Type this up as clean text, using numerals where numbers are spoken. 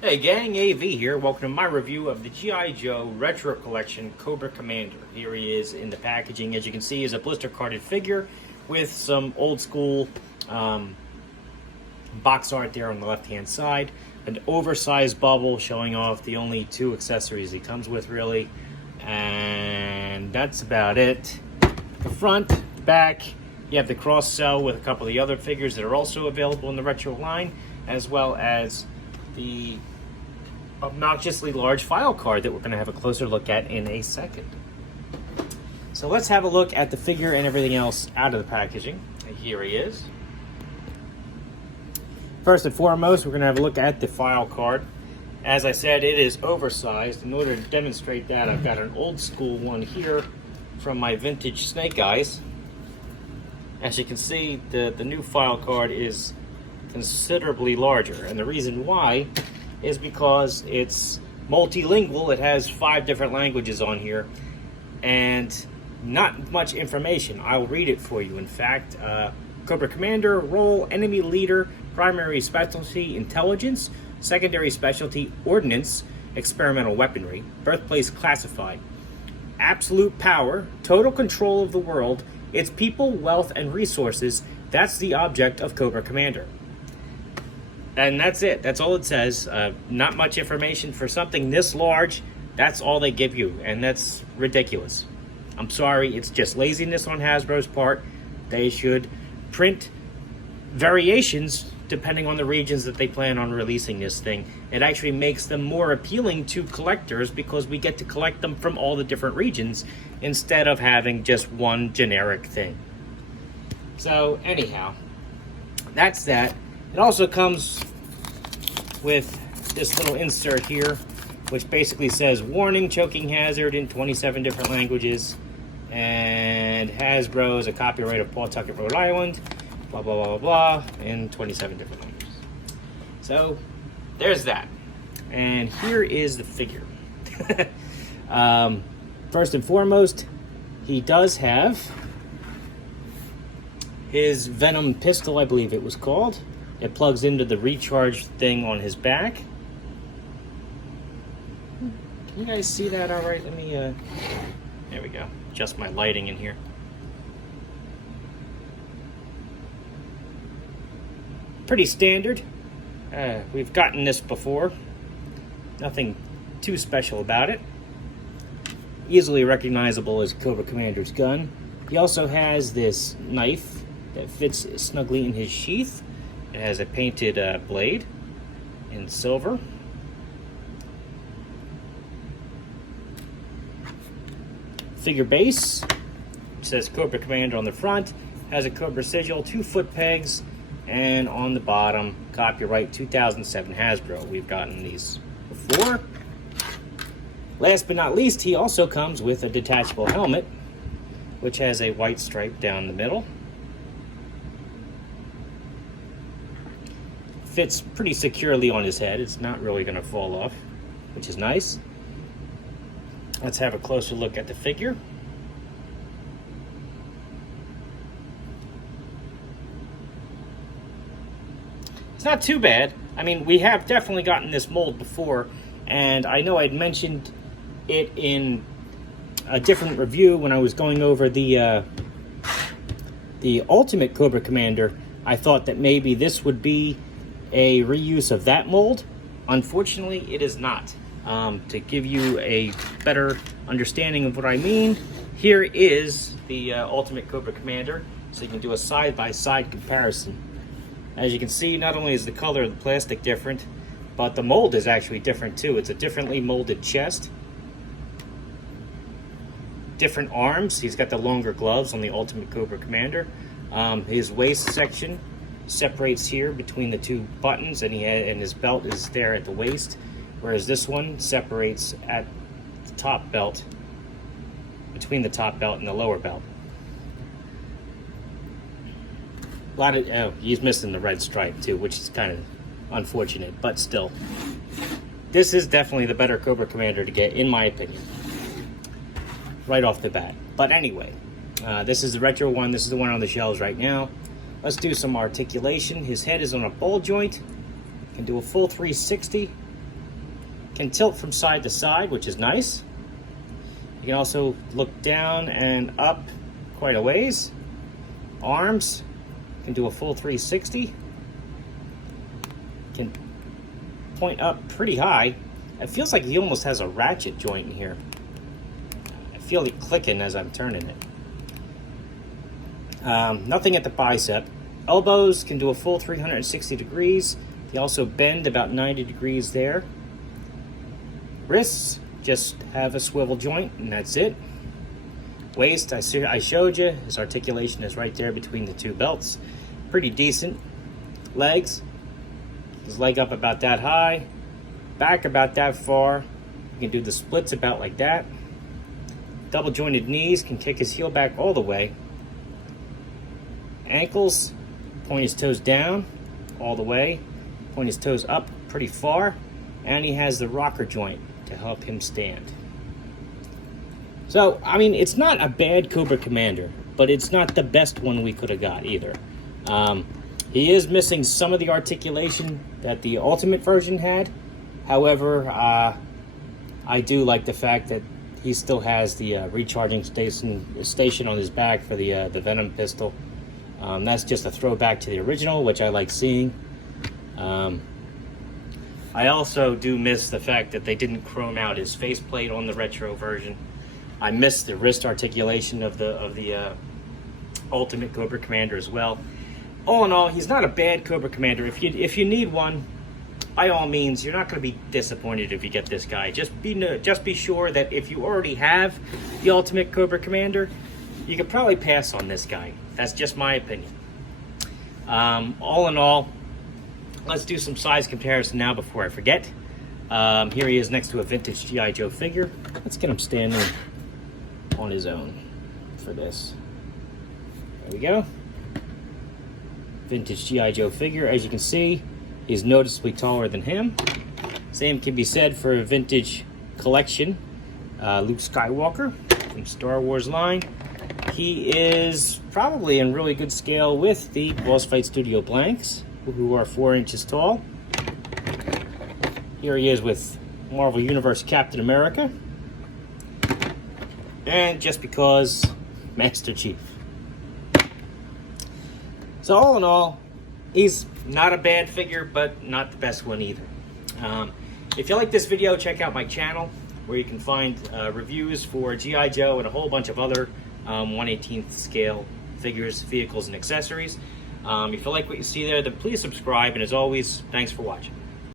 Hey gang, AV here. Welcome to my review of the G.I. Joe Retro Collection Cobra Commander. Here he is in the packaging. As you can see, is a blister carded figure with some old school box art there on the left hand side. An oversized bubble showing off the only two accessories he comes with really. And that's about it. The front, the back, you have the cross sell with a couple of the other figures that are also available in the retro line, as well as the obnoxiously large file card that we're going to have a closer look at in a second. So let's have a look at the figure and everything else out of the packaging. And here he is. First and foremost, we're going to have a look at the file card. As I said, it is oversized. In order to demonstrate that, I've got an old school one here from my vintage Snake Eyes. As you can see, the new file card is considerably larger, and the reason why is because it's multilingual. It has 5 different languages on here and not much information. I'll read it for you. In fact, Cobra Commander, role, enemy leader, primary specialty intelligence, secondary specialty ordnance, experimental weaponry, birthplace classified, absolute power, total control of the world, its people, wealth, and resources. That's the object of Cobra Commander. And that's it. That's all it says. Not much information for something this large. That's all they give you, and that's ridiculous. I'm sorry, it's just laziness on Hasbro's part. They should print variations depending on the regions that they plan on releasing this thing. It actually makes them more appealing to collectors because we get to collect them from all the different regions instead of having just one generic thing. So anyhow, that's that. It also comes with this little insert here, which basically says, warning, choking hazard in 27 different languages, and Hasbro is a copyright of Pawtucket, Rhode Island, blah, blah, blah, blah, blah, in 27 different languages. So, there's that. And here is the figure. First and foremost, he does have his Venom pistol, I believe it was called. It plugs into the recharge thing on his back. Can you guys see that all right? Let me, there we go. Adjust my lighting in here. Pretty standard. We've gotten this before. Nothing too special about it. Easily recognizable as Cobra Commander's gun. He also has this knife that fits snugly in his sheath. It has a painted blade in silver. Figure base. It says Cobra Commander on the front. Has a Cobra sigil, 2 foot pegs, and on the bottom, copyright 2007 Hasbro. We've gotten these before. Last but not least, he also comes with a detachable helmet, which has a white stripe down the middle. Fits pretty securely on his head. It's not really going to fall off, which is nice. Let's have a closer look at the figure. It's not too bad. I mean, we have definitely gotten this mold before, and I know I'd mentioned it in a different review when I was going over the Ultimate Cobra Commander. I thought that maybe this would be a reuse of that mold. Unfortunately, it is not. To give you a better understanding of what I mean, here is the Ultimate Cobra Commander, so you can do a side-by-side comparison. As you can see, not only is the color of the plastic different, but the mold is actually different too. It's a differently molded chest. Different arms. He's got the longer gloves on the Ultimate Cobra Commander. His waist section separates here between the 2 buttons, and his belt is there at the waist, whereas this one separates at the top belt, between the top belt and the lower belt. He's missing the red stripe too, which is kind of unfortunate, but still, this is definitely the better Cobra Commander to get, in my opinion, right off the bat. But anyway, this is the retro one. This is the one on the shelves right now. Let's do some articulation. His head is on a ball joint. Can do a full 360. Can tilt from side to side, which is nice. You can also look down and up quite a ways. Arms can do a full 360. Can point up pretty high. It feels like he almost has a ratchet joint in here. I feel it clicking as I'm turning it. Nothing at the bicep. Elbows can do a full 360 degrees. They also bend about 90 degrees there. Wrists just have a swivel joint, and that's it. Waist, I showed you. His articulation is right there between the two belts. Pretty decent. Legs, his leg up about that high. Back about that far. You can do the splits about like that. Double jointed knees, can kick his heel back all the way. Ankles, point his toes down all the way. Point his toes up pretty far. And he has the rocker joint to help him stand. So, I mean, it's not a bad Cobra Commander, but it's not the best one we could have got either. He is missing some of the articulation that the Ultimate version had. However, I do like the fact that he still has the recharging station on his back for the Venom pistol. That's just a throwback to the original, which I like seeing. I also do miss the fact that they didn't chrome out his faceplate on the retro version. I miss the wrist articulation of the Ultimate Cobra Commander as well. All in all, he's not a bad Cobra Commander. If you need one, by all means, you're not going to be disappointed if you get this guy. Just be sure that if you already have the Ultimate Cobra Commander, you could probably pass on this guy. That's just my opinion. All in all, let's do some size comparison now before I forget. Here he is next to a vintage G.I. Joe figure. Let's get him standing on his own for this. There we go. Vintage G.I. Joe figure. As you can see, he's noticeably taller than him. Same can be said for a vintage collection. Luke Skywalker from Star Wars line. He is probably in really good scale with the Boss Fight Studio blanks, who are 4 inches tall. Here he is with Marvel Universe Captain America. And just because, Master Chief. So all in all, he's not a bad figure, but not the best one either. If you like this video, check out my channel, where you can find reviews for G.I. Joe and a whole bunch of other 1/18th scale figures, vehicles, and accessories. If you like what you see there, then please subscribe, and as always, thanks for watching.